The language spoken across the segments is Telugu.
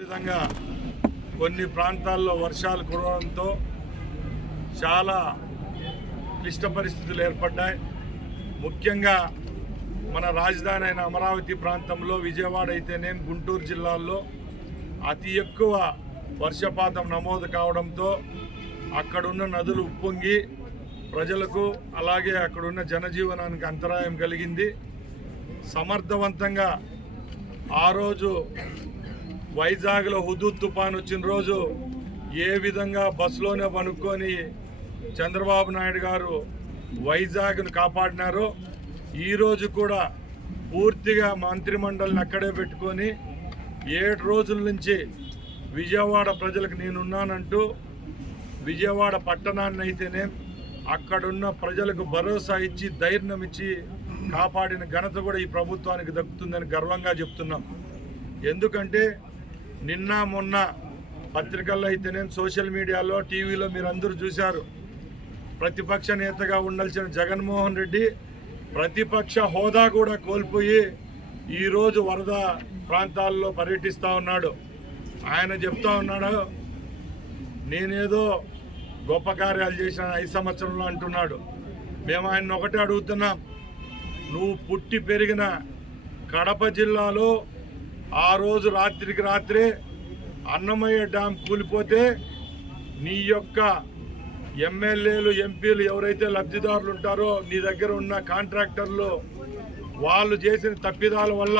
విధంగా కొన్ని ప్రాంతాల్లో వర్షాలు కురవడంతో చాలా క్లిష్ట పరిస్థితులు ఏర్పడ్డాయి. ముఖ్యంగా మన రాజధాని అయిన అమరావతి ప్రాంతంలో, విజయవాడ అయితేనేం, గుంటూరు జిల్లాల్లో అతి ఎక్కువ వర్షపాతం నమోదు కావడంతో అక్కడున్న నదులు ఉప్పొంగి ప్రజలకు అలాగే అక్కడున్న జనజీవనానికి అంతరాయం కలిగింది. సమర్థవంతంగా ఆ రోజు వైజాగ్లో హుదూద్ తుఫాన్ వచ్చిన రోజు ఏ విధంగా బస్సులోనే పనుక్కొని చంద్రబాబు నాయుడు గారు వైజాగ్ను కాపాడినారో, ఈరోజు కూడా పూర్తిగా మంత్రిమండలిని అక్కడే పెట్టుకొని 7 రోజుల నుంచి విజయవాడ ప్రజలకు నేనున్నానంటూ విజయవాడ పట్టణాన్ని అయితేనే అక్కడున్న ప్రజలకు భరోసా ఇచ్చి ధైర్యం ఇచ్చి కాపాడిన ఘనత కూడా ఈ ప్రభుత్వానికి దక్కుతుందని గర్వంగా చెప్తున్నాం. ఎందుకంటే నిన్న మొన్న పత్రికల్లో అయితేనేం, సోషల్ మీడియాలో, టీవీలో మీరందరూ చూశారు. ప్రతిపక్ష నేతగా ఉండాల్సిన జగన్మోహన్ రెడ్డి ప్రతిపక్ష హోదా కూడా కోల్పోయి ఈరోజు వరద ప్రాంతాల్లో పర్యటిస్తూ ఉన్నాడు. ఆయన చెప్తా ఉన్నాడు, నేనేదో గొప్ప కార్యాలు చేసిన 5 సంవత్సరంలో అంటున్నాడు. మేము ఆయన ఒకటే అడుగుతున్నాం, నువ్వు పుట్టి పెరిగిన కడప జిల్లాలో ఆ రోజు రాత్రికి రాత్రే అన్నమయ్య డ్యాం కూలిపోతే నీ యొక్క ఎమ్మెల్యేలు, ఎంపీలు ఎవరైతే లబ్ధిదారులు ఉంటారో, నీ దగ్గర ఉన్న కాంట్రాక్టర్లు, వాళ్ళు చేసిన తప్పిదాల వల్ల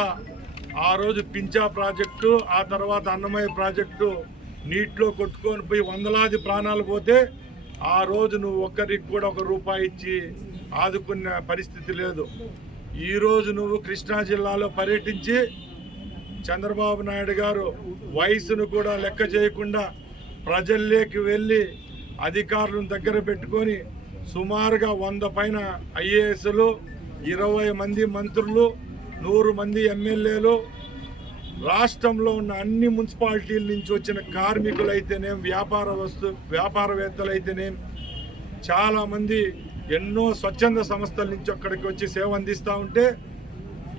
ఆ రోజు పించా ప్రాజెక్టు, ఆ తర్వాత అన్నమయ్య ప్రాజెక్టు నీటిలో కొట్టుకొని పోయి వందలాది ప్రాణాలు పోతే ఆ రోజు నువ్వు ఒక్కరికి కూడా ₹1 ఇచ్చి ఆదుకున్న పరిస్థితి లేదు. ఈరోజు నువ్వు కృష్ణా జిల్లాలో పర్యటించి చంద్రబాబు నాయుడు గారు వయసును కూడా లెక్క చేయకుండా ప్రజల్లోకి వెళ్ళి అధికారులను దగ్గర పెట్టుకొని సుమారుగా 100 పైన ఐఏఎస్లు, 20 మంది మంత్రులు, 100 మంది ఎమ్మెల్యేలు, రాష్ట్రంలో ఉన్న అన్ని మున్సిపాలిటీల నుంచి వచ్చిన కార్మికులైతేనేం, వ్యాపారవేత్తలైతేనేం, చాలామంది ఎన్నో స్వచ్ఛంద సంస్థల నుంచి అక్కడికి వచ్చి సేవ అందిస్తూ ఉంటే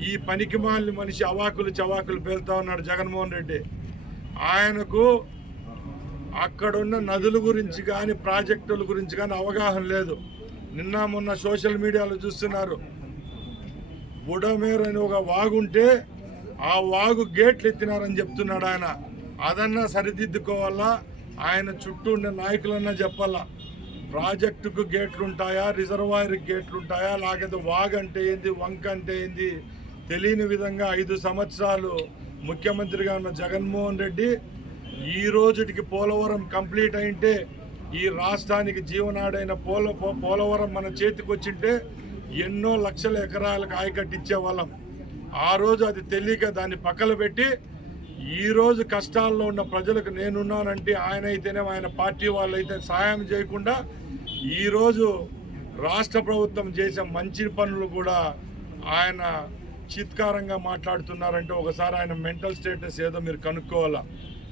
ఈ పనికిమాలిన మనిషి అవాకులు చవాకులు పేలుతా ఉన్నాడు జగన్మోహన్ రెడ్డి. ఆయనకు అక్కడున్న నదుల గురించి కానీ, ప్రాజెక్టుల గురించి కానీ అవగాహన లేదు. నిన్న మొన్న సోషల్ మీడియాలో చూస్తున్నారు, బుడమేరు అని ఒక వాగుంటే ఆ వాగు గేట్లు ఎత్తినారని చెప్తున్నాడు ఆయన. అదన్నా సరిదిద్దుకోవాలా, ఆయన చుట్టూ ఉండే నాయకులన్నా చెప్పాలా. ప్రాజెక్టుకు గేట్లు ఉంటాయా, రిజర్వాయర్కి గేట్లు ఉంటాయా, లేకపోతే వాగు అంటే ఏంది, వంక అంటే ఏంది తెలియని విధంగా 5 సంవత్సరాలు ముఖ్యమంత్రిగా ఉన్న జగన్మోహన్ రెడ్డి ఈ రోజుటికి పోలవరం కంప్లీట్ అయింటే, ఈ రాష్ట్రానికి జీవనాడైన పోలవరం మన చేతికి వచ్చింటే ఎన్నో లక్షల ఎకరాలకు ఆయకట్టించేవాళ్ళం. ఆ రోజు అది తెలియక దాన్ని పక్కన పెట్టి ఈరోజు కష్టాల్లో ఉన్న ప్రజలకు నేనున్నానంటే ఆయన అయితేనే, ఆయన పార్టీ వాళ్ళు అయితే సహాయం చేయకుండా ఈరోజు రాష్ట్ర ప్రభుత్వం చేసే మంచి పనులు కూడా ఆయన చిత్కారంగా మాట్లాడుతున్నారంటే ఒకసారి ఆయన మెంటల్ స్టేటస్ ఏదో మీరు కనుక్కోవాలా.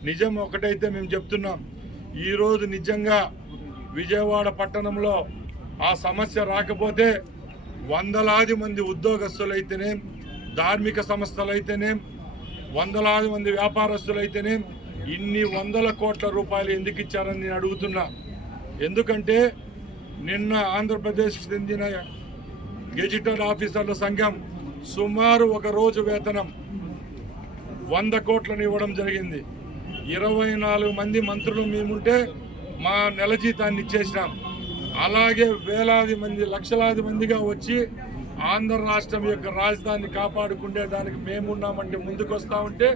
నిజం ఒకటైతే మేము చెప్తున్నాం, ఈరోజు నిజంగా విజయవాడ పట్టణంలో ఆ సమస్య రాకపోతే వందలాది మంది ఉద్యోగస్తులైతేనేం, ధార్మిక సంస్థలైతేనేం, వందలాది మంది వ్యాపారస్తులైతేనేం ఇన్ని ₹100 కోట్ల ఎందుకు ఇచ్చారని నేను అడుగుతున్నా. ఎందుకంటే నిన్న ఆంధ్రప్రదేశ్కి చెందిన గెజిటెడ్ ఆఫీసర్ల సంఘం సుమారు ఒక రోజు వేతనం 100 కోట్లను ఇవ్వడం జరిగింది. 24 మంది మంత్రులు మేముంటే మా నెల జీతాన్ని ఇచ్చేసినాం. అలాగే వేలాది మంది, లక్షలాది మందిగా వచ్చి ఆంధ్ర రాష్ట్రం యొక్క రాజధానిని కాపాడుకుంటే దానికి మేమున్నామంటే ముందుకు వస్తూ ఉంటే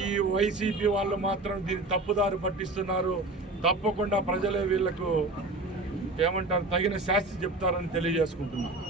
ఈ వైసీపీ వాళ్ళు మాత్రం దీన్ని తప్పుదారి పట్టిస్తున్నారు. తప్పకుండా ప్రజలే వీళ్లకు ఏమంటారు తగిన శాస్తి చెప్తారని తెలియజేసుకుంటున్నాను.